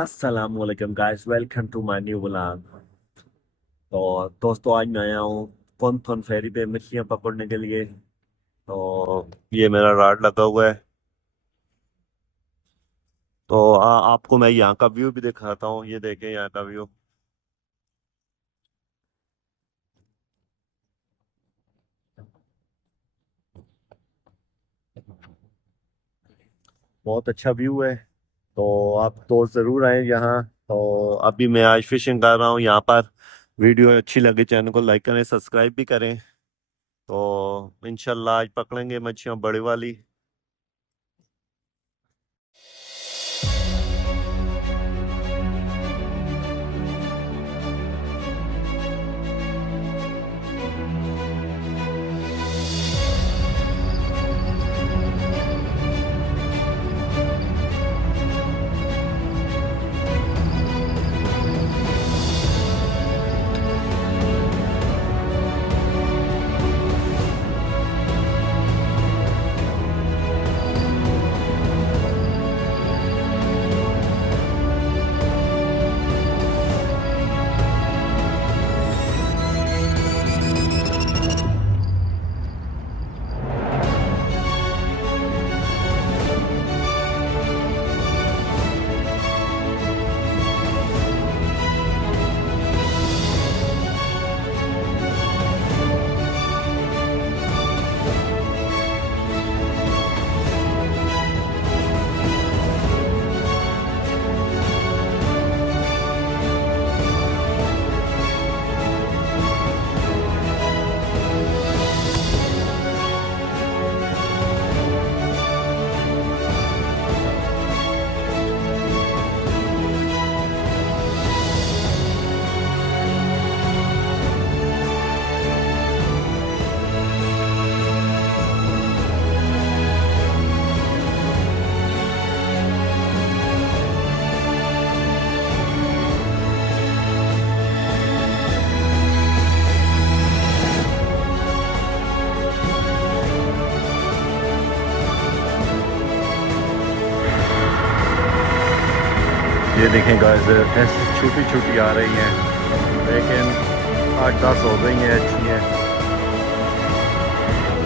अस्सलामुअलैकुम guys, welcome to my new vlog. तो दोस्तों, आज मैं आया हूँ कोंथन फेरी पे मछलियाँ पकड़ने के लिए। तो ये मेरा रॉड लगा हुआ है। तो आपको मैं यहाँ का व्यू भी दिखाता हूँ। ये देखें यहाँ का व्यू। बहुत अच्छा व्यू है। तो आप तो ज़रूर आए यहाँ। तो अभी मैं आज फिशिंग कर रहा हूँ यहाँ पर। वीडियो अच्छी लगे चैनल को लाइक करें, सब्सक्राइब भी करें। तो इंशाल्लाह आज पकड़ेंगे मछलियाँ बड़ी वाली। ये देखें गाइस, ऐसी छोटी छोटी आ रही हैं, लेकिन 8-10 हो गई हैं, अच्छी हैं।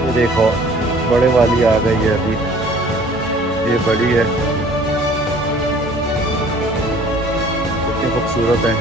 ये देखो, बड़े वाली आ गई है अभी। ये बड़ी है, कितनी खूबसूरत है।